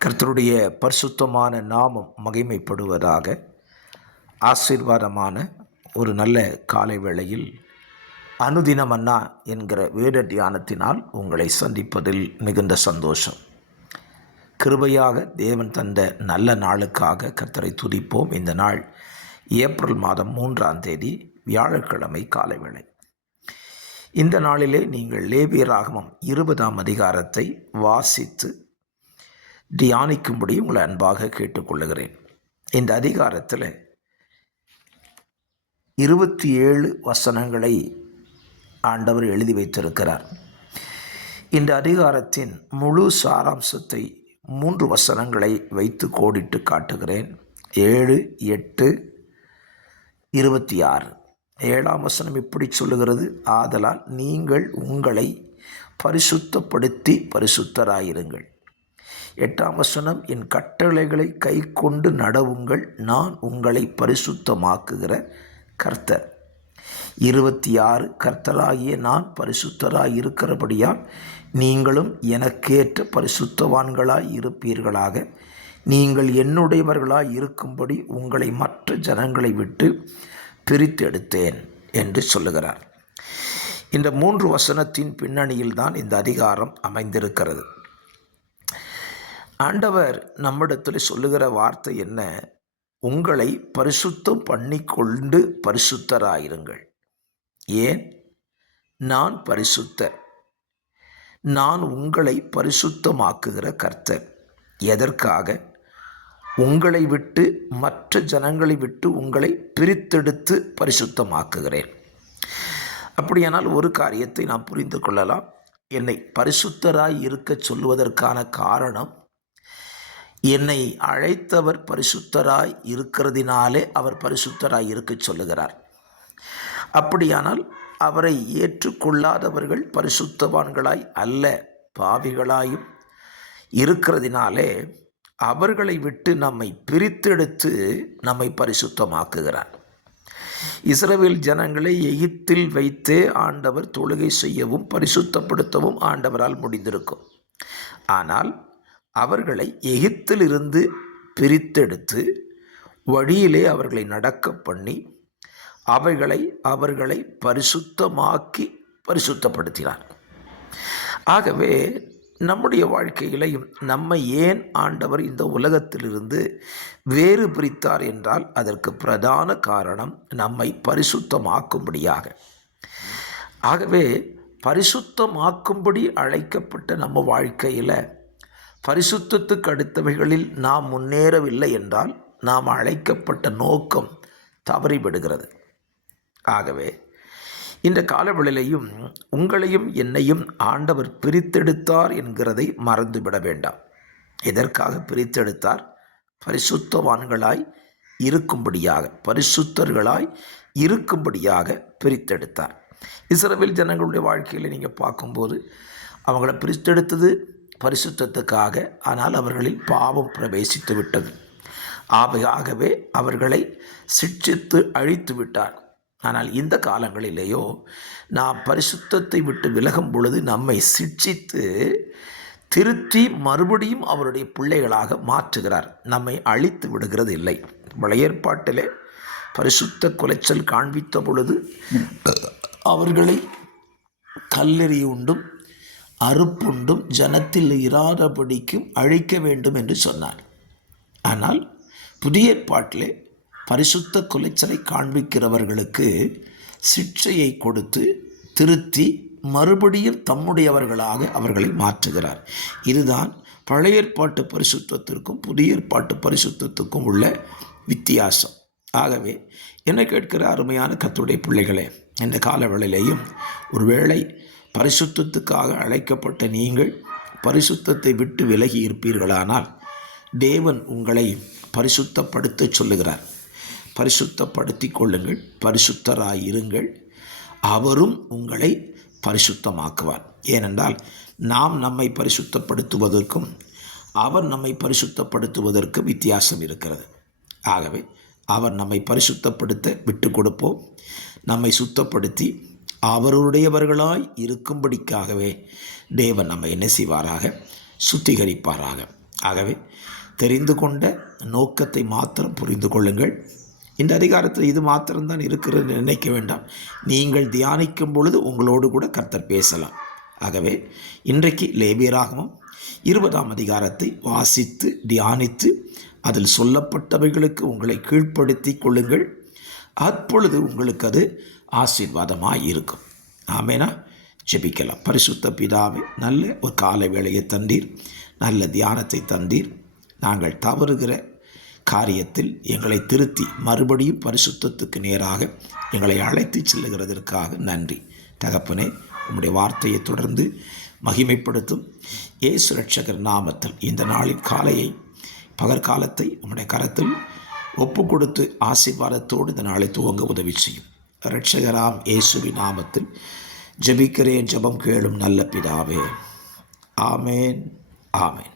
கர்த்தருடைய பரிசுத்தமான நாமம் மகிமைப்படுவதாக. ஆசீர்வாதமான ஒரு நல்ல காலை வேளையில் அனுதினம் அண்ணா என்கிற வேத தியானத்தினால் உங்களை சந்திப்பதில் மிகுந்த சந்தோஷம். கிருபையாக தேவன் தந்த நல்ல நாளுக்காக கர்த்தரை துதிப்போம். இந்த நாள் ஏப்ரல் மாதம் 3ஆம் தேதி வியாழக்கிழமை காலை வேளை. இந்த நாளிலே நீங்கள் லேவியராகமம் 20ஆம் அதிகாரத்தை வாசித்து தியானிக்கும்படி உங்களை அன்பாக கேட்டுக்கொள்ளுகிறேன். இந்த அதிகாரத்தில் 27 வசனங்களை ஆண்டவர் எழுதி வைத்திருக்கிறார். இந்த அதிகாரத்தின் முழு சாராம்சத்தை 3 வசனங்களை வைத்து கோடிட்டு காட்டுகிறேன். 7, 8, 26. 7ஆம் வசனம் இப்படி சொல்லுகிறது: ஆதலால் நீங்கள் உங்களை பரிசுத்தப்படுத்தி பரிசுத்தராயிருங்கள். 8ஆம் வசனம்: என் கட்டளைகளை கை கொண்டு நடவுங்கள், நான் உங்களை பரிசுத்தமாக்குகிற கர்த்தர். 26: கர்த்தராகிய நான் பரிசுத்தராய் இருக்கிறபடியால் நீங்களும் எனக்கேற்ற பரிசுத்தவான்களாய் இருப்பீர்களாக. நீங்கள் என்னுடையவர்களாய் இருக்கும்படி உங்களை மற்ற ஜனங்களை விட்டு பிரித்தெடுத்தேன் என்று சொல்லுகிறார். இந்த 3 வசனத்தின் பின்னணியில் தான் இந்த அதிகாரம் அமைந்திருக்கிறது. ஆண்டவர் நம்மிடத்தில் சொல்லுகிற வார்த்தை என்ன? உங்களை பரிசுத்தம் பண்ணிக்கொண்டு பரிசுத்தராயிருங்கள். ஏன்? நான் பரிசுத்தர், நான் உங்களை பரிசுத்தமாக்குகிற கர்த்தர். எதற்காக? உங்களை விட்டு மற்ற ஜனங்களை விட்டு உங்களை பிரித்தெடுத்து பரிசுத்தமாக்குகிறேன். அப்படியானால் ஒரு காரியத்தை நாம் புரிந்து கொள்ளலாம். என்னை பரிசுத்தராய் இருக்க சொல்லுவதற்கான காரணம், என்னை அழைத்தவர் பரிசுத்தராய் இருக்கிறதினாலே அவர் பரிசுத்தராய் இருக்க சொல்லுகிறார். அப்படியானால் அவரை ஏற்றுக்கொள்ளாதவர்கள் பரிசுத்தவான்களாய் அல்ல, பாவிகளாயும் இருக்கிறதினாலே அவர்களை விட்டு நம்மை பிரித்தெடுத்து நம்மை பரிசுத்தமாக்குகிறார். இஸ்ரவேல் ஜனங்களை எகிப்தில் வைத்தே ஆண்டவர் தொழுகை செய்யவும் பரிசுத்தப்படுத்தவும் ஆண்டவரால் முடிந்திருக்கும். ஆனால் அவர்களை எகிப்திலிருந்து பிரித்தெடுத்து வழியிலே அவர்களை நடக்க பண்ணி அவர்களை பரிசுத்தமாக்கி பரிசுத்தப்படுத்தினார். ஆகவே நம்முடைய வாழ்க்கையிலையும் நம்மை ஏன் ஆண்டவர் இந்த உலகத்திலிருந்து வேறு பிரித்தார் என்றால் அதற்கு பிரதான காரணம் நம்மை பரிசுத்தமாக்கும்படியாக. ஆகவே பரிசுத்தமாக்கும்படி அழைக்கப்பட்ட நம்ம வாழ்க்கையில் பரிசுத்தத்துக்கு அடுத்தவைகளில் நாம் முன்னேறவில்லை என்றால் நாம் அழைக்கப்பட்ட நோக்கம் தவறிவிடுகிறது. ஆகவே இந்த காலவெளியிலையும் உங்களையும் என்னையும் ஆண்டவர் பிரித்தெடுத்தார் என்கிறதை மறந்துவிட வேண்டாம். எதற்காக பிரித்தெடுத்தார்? பரிசுத்தவான்களாய் இருக்கும்படியாக, பரிசுத்தர்களாய் இருக்கும்படியாக பிரித்தெடுத்தார். இஸ்ரவேல் ஜனங்களுடைய வாழ்க்கையில் நீங்கள் பார்க்கும்போது அவங்கள பிரித்தெடுத்தது பரிசுத்தத்துக்காக. ஆனால் அவர்களில் பாவம் பிரவேசித்து விட்டது. ஆகவே அவர்களை சிட்சித்து அழித்து விட்டார். ஆனால் இந்த காலங்களிலேயோ நாம் பரிசுத்தத்தை விட்டு விலகும் பொழுது நம்மை சிட்சித்து திருத்தி மறுபடியும் அவருடைய பிள்ளைகளாக மாற்றுகிறார். நம்மை அழித்து விடுகிறது இல்லை. பழைய ஏற்பாட்டிலே பரிசுத்த குலைச்சல் காண்பித்த பொழுது அவர்களை கல்லெறியுண்டும் அறுப்புண்டும் ஜனத்தில் இராதபடிக்கும் அழிக்க வேண்டும் என்று சொன்னார். ஆனால் புதிய ஏற்பாட்டிலே பரிசுத்த குலைச்சலை காண்பிக்கிறவர்களுக்கு சிக்ஷையை கொடுத்து திருத்தி மறுபடியும் தம்முடையவர்களாக அவர்களை மாற்றுகிறார். இதுதான் பழைய ஏற்பாட்டு பரிசுத்தத்திற்கும் புதிய ஏற்பாட்டு பரிசுத்தத்துக்கும் உள்ள வித்தியாசம். ஆகவே என்னை கேட்கிற அருமையான கர்த்தருடைய பிள்ளைகளே, இந்த காலவேளையிலேயும் ஒருவேளை பரிசுத்தத்துக்காக அழைக்கப்பட்ட நீங்கள் பரிசுத்தத்தை விட்டு விலகி இருப்பீர்களானால் தேவன் உங்களை பரிசுத்தப்படுத்த சொல்லுகிறார். பரிசுத்தப்படுத்தி கொள்ளுங்கள், பரிசுத்தராயிருங்கள், அவரும் உங்களை பரிசுத்தமாக்குவார். ஏனென்றால் நாம் நம்மை பரிசுத்தப்படுத்துவதற்கும் அவர் நம்மை பரிசுத்தப்படுத்துவதற்கு வித்தியாசம் இருக்கிறது. ஆகவே அவர் நம்மை பரிசுத்தப்படுத்த விட்டு கொடுப்போம். நம்மை சுத்தப்படுத்தி அவருடையவர்களாய் இருக்கும்படிக்காகவே தேவன் நம்மை என்ன செய்வாராக? சுத்திகரிப்பாராக. ஆகவே தெரிந்து கொண்ட நோக்கத்தை மாத்திரம் புரிந்து கொள்ளுங்கள். இந்த அதிகாரத்தில் இது மாத்திரம்தான் இருக்கிறது நினைக்க வேண்டாம். நீங்கள் தியானிக்கும் பொழுது உங்களோடு கூட கர்த்தர் பேசலாம். ஆகவே இன்றைக்கு லேவியராகமம் 20ஆம் அதிகாரத்தை வாசித்து தியானித்து அதில் சொல்லப்பட்டவைகளுக்கு உங்களை கீழ்ப்படுத்தி கொள்ளுங்கள். அப்பொழுது உங்களுக்கு அது ஆசீர்வாதமாக இருக்கும். ஆமேனா? ஜெபிக்கலாம். பரிசுத்த பிதாவே, நல்ல ஒரு காலை வேளையை தந்தீர், நல்ல தியானத்தை தந்தீர். நாங்கள் தவறுகிற காரியத்தில் எங்களை திருத்தி மறுபடியும் பரிசுத்தத்துக்கு நேராக எங்களை அழைத்து செல்லுகிறதற்காக நன்றி. தகப்பனே, உம்முடைய வார்த்தையை தொடர்ந்து மகிமைப்படுத்தும் இயேசு இரட்சகர் நாமத்தில் இந்த நாளின் காலையை பகற்காலத்தை உம்முடைய கரத்தில் ஒப்பு கொடுத்து ஆசீர்வாதத்தோடு இந்த நாளை துவங்க உதவி செய்யும். இரட்சகராம் இயேசுவின் நாமத்தில் ஜெபிக்கிறேன். ஜெபம் கேளும் நல்ல பிதாவே. ஆமேன், ஆமேன்.